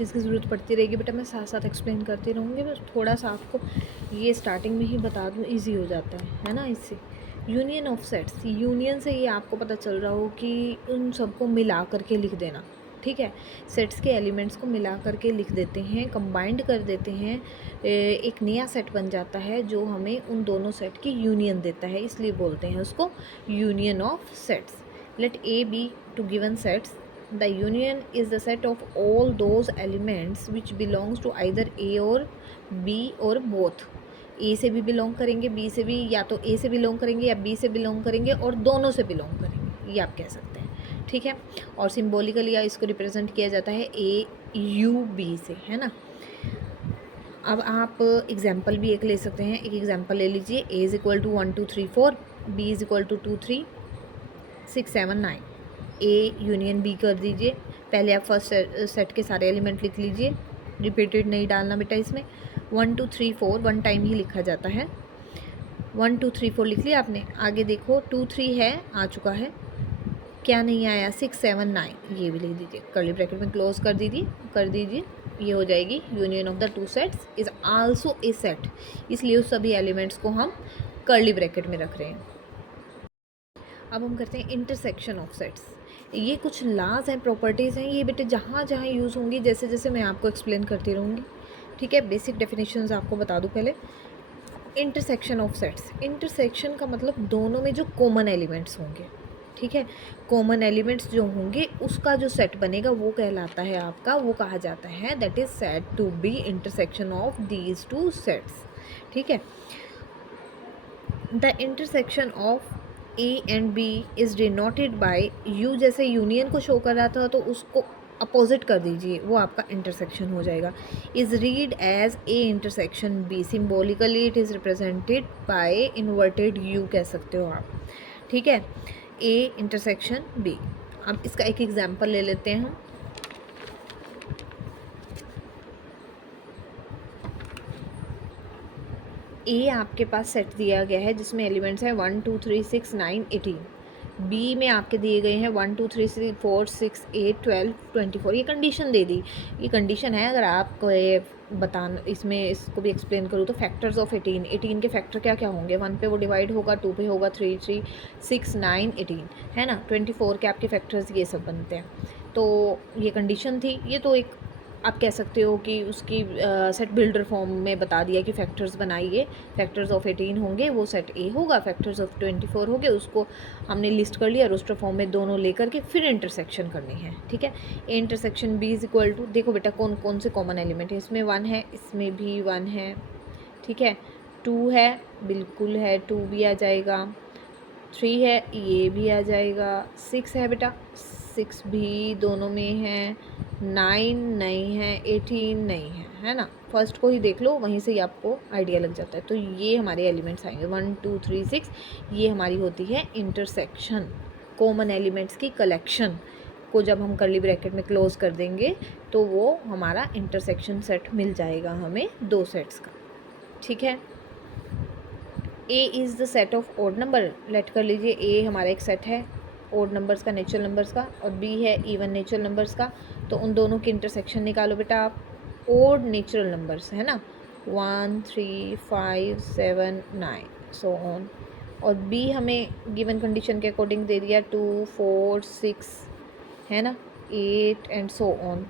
चीज़ की ज़रूरत पड़ती रहेगी बेटा, मैं साथ साथ एक्सप्लेन करती रहूँगी, बस थोड़ा सा आपको ये स्टार्टिंग में ही बता दूँ, ईजी हो जाता है ना इससे। यूनियन ऑफ सेट्स, यूनियन से ये आपको पता चल रहा हो कि उन सबको मिला करके लिख देना, ठीक है। सेट्स के एलिमेंट्स को मिला करके लिख देते हैं, कंबाइंड कर देते हैं, एक नया सेट बन जाता है जो हमें उन दोनों सेट की यूनियन देता है, इसलिए बोलते हैं उसको union of sets. Let A B two given sets, the union is the set of all those elements which belongs to either A और बी और बोथ। ए से भी बिलोंग करेंगे, बी से भी, या तो ए से बिलोंग करेंगे या बी से बिलोंग करेंगे, और दोनों से बिलोंग करेंगे, ये आप कह सकते हैं, ठीक है। और सिम्बॉलिकली इसको रिप्रेजेंट किया जाता है ए यू बी से, है ना। अब आप एग्जाम्पल भी एक ले सकते हैं, एक एग्जाम्पल ले लीजिए। A is equal to 1 2 3 4, B is equal to 2 3 6 7 9। A union B कर दीजिए। पहले आप फर्स्ट सेट के सारे एलिमेंट लिख लीजिए, रिपीटेड नहीं डालना बेटा इसमें। 1 2 3 4 वन टाइम ही लिखा जाता है। 1 2 3 4 लिख लिया आपने। आगे देखो 2 3 है, आ चुका है, क्या नहीं आया, 6 7 9, ये भी लिख दीजिए, कर्ली ब्रैकेट में क्लोज कर दीजिए। ये हो जाएगी union of the two sets is also a set, इसलिए उस सभी एलिमेंट्स को हम कर्ली ब्रैकेट में रख रहे हैं। अब हम करते हैं इंटरसेक्शन ऑफ सेट्स। ये कुछ लाज हैं, प्रॉपर्टीज़ हैं, ये बेटे जहाँ जहाँ यूज़ होंगी जैसे जैसे मैं आपको एक्सप्लेन करती रहूँगी, ठीक है। बेसिक डेफिनेशंस आपको बता दूँ पहले। इंटरसेक्शन ऑफ सेट्स, इंटरसेक्शन का मतलब दोनों में जो कॉमन एलिमेंट्स होंगे, ठीक है। कॉमन एलिमेंट्स जो होंगे उसका जो सेट बनेगा वो कहलाता है आपका, वो कहा जाता है that is said to be intersection of these two sets, ठीक है। The intersection of A and B is denoted by U, जैसे यूनियन को शो कर रहा था तो उसको अपोजिट कर दीजिए, वो आपका इंटरसेक्शन हो जाएगा। Is read as A intersection B, symbolically it is represented by inverted U कह सकते हो आप, ठीक है। A intersection B. अब इसका एक एग्जाम्पल ले लेते हैं हम। ए आपके पास सेट दिया गया है जिसमें एलिमेंट्स हैं 1 2 3 6 9 18। बी में आपके दिए गए हैं 1 2 3 4 6 8 12 24। ये कंडीशन दे दी, ये कंडीशन है। अगर आप बताना इसमें इसको भी एक्सप्लेन करूँ तो फैक्टर्स ऑफ 18 के फैक्टर क्या क्या होंगे। 1 पे वो डिवाइड होगा, 2 पे होगा 3 3 6 9 18, है ना। 24 के आपके फैक्टर्स ये सब बनते हैं। तो ये कंडीशन थी, ये तो एक आप कह सकते हो कि उसकी सेट बिल्डर फॉर्म में बता दिया कि फैक्टर्स बनाइए, फैक्टर्स ऑफ 18 होंगे वो सेट ए होगा, फैक्टर्स ऑफ 24 होंगे उसको हमने लिस्ट कर लिया, रोस्टर फॉर्म में दोनों लेकर के फिर इंटरसेक्शन करनी है, ठीक है। A intersection B is equal to, देखो बेटा कौन कौन से कॉमन एलिमेंट है, इसमें 1 है, इसमें भी 1 है, ठीक है। 2 है, बिल्कुल है, 2 भी आ जाएगा। 3 है, ये भी आ जाएगा। 6 है बेटा, 6 भी दोनों में है। 9 नहीं है, 18 नहीं है ना। फर्स्ट को ही देख लो, वहीं से ही आपको आइडिया लग जाता है। तो ये हमारे एलिमेंट्स आएंगे 1 2 3 6, ये हमारी होती है इंटरसेक्शन। कॉमन एलिमेंट्स की कलेक्शन को जब हम कर्ली ब्रैकेट में क्लोज कर देंगे तो वो हमारा इंटरसेक्शन सेट मिल जाएगा हमें दो सेट्स का, ठीक है। A is the set of odd number, let कर लीजिए ए हमारा एक सेट है ओड नंबर्स का, नेचुरल नंबर्स का, और बी है इवन नेचुरल नंबर्स का। तो उन दोनों की इंटरसेक्शन निकालो बेटा आप। ओड नेचुरल नंबर्स है ना, 1 3 5 7 9 सो ऑन। और बी हमें गिवन कंडीशन के अकॉर्डिंग दे दिया 2 4 6 है ना, 8 एंड सो ऑन।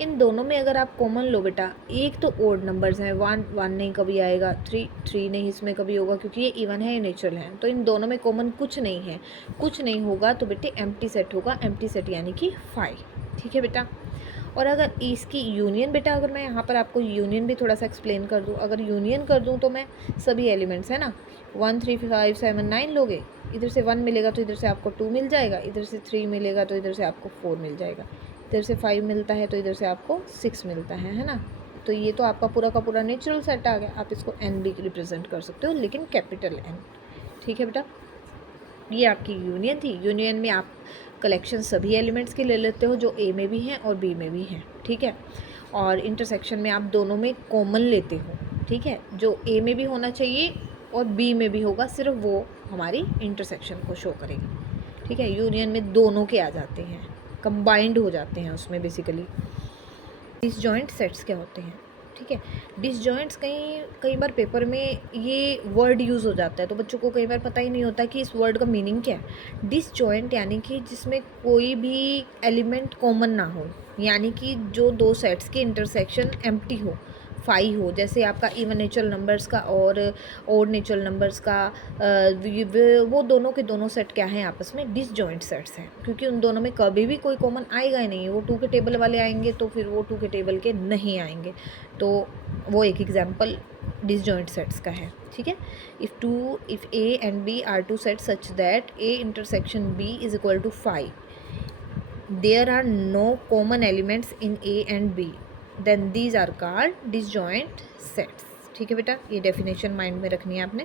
इन दोनों में अगर आप कॉमन लो बेटा, एक तो ओड नंबर्स हैं, 1 1 नहीं कभी आएगा, 3 3 नहीं इसमें कभी होगा, क्योंकि ये इवन है, ये नेचुरल है। तो इन दोनों में कॉमन कुछ नहीं है, कुछ नहीं होगा तो बेटे एम्प्टी सेट होगा, एम्प्टी सेट यानी कि 5, ठीक है बेटा। और अगर इसकी यूनियन बेटा, अगर मैं यहाँ पर आपको यूनियन भी थोड़ा सा एक्सप्लेन कर दूँ, अगर यूनियन कर दूँ तो मैं सभी एलिमेंट्स है ना 1 3 5 7 9 लोगे, इधर से 1 मिलेगा तो इधर से आपको 2 मिल जाएगा, इधर से 3 मिलेगा तो इधर से आपको 4 मिल जाएगा, इधर से 5 मिलता है तो इधर से आपको 6 मिलता है ना। तो ये तो आपका पूरा का पूरा नेचुरल सेट आ गया। आप इसको एन भी रिप्रेजेंट कर सकते हो, लेकिन कैपिटल एन, ठीक है बेटा। ये आपकी यूनियन थी। यूनियन में आप कलेक्शन सभी एलिमेंट्स की ले लेते हो जो ए में भी हैं और बी में भी हैं, ठीक है। और इंटरसेक्शन में आप दोनों में कॉमन लेते हो, ठीक है। जो ए में भी होना चाहिए और बी में भी होगा, सिर्फ वो हमारी इंटरसेक्शन को शो करेगी, ठीक है। यूनियन में दोनों के आ जाते हैं, कंबाइंड हो जाते हैं उसमें बेसिकली। डिसजॉइंट सेट्स क्या होते हैं, ठीक है। डिसजॉइंट्स कई बार पेपर में ये वर्ड यूज़ हो जाता है, तो बच्चों को कई बार पता ही नहीं होता कि इस वर्ड का मीनिंग क्या है। डिसजॉइंट यानी कि जिसमें कोई भी एलिमेंट कॉमन ना हो, यानी कि जो दो सेट्स के इंटरसेक्शन एम्प्टी हो, फाई हो, जैसे आपका इवन नेचुरल नंबर्स का और ओड नेचुरल नंबर्स का वो दोनों के दोनों सेट क्या हैं, आपस में डिसजॉइंट सेट्स हैं, क्योंकि उन दोनों में कभी भी कोई कॉमन आएगा ही नहीं। वो 2 के टेबल वाले आएंगे तो फिर वो 2 के टेबल के नहीं आएंगे, तो वो एक एग्जाम्पल डिसजॉइंट सेट्स का है, ठीक है। If A and B are two set such that A intersection B is equal to 5, there are no common elements in A and B, then these are called disjoint sets, ठीक है बेटा। ये definition mind में रखनी है आपने।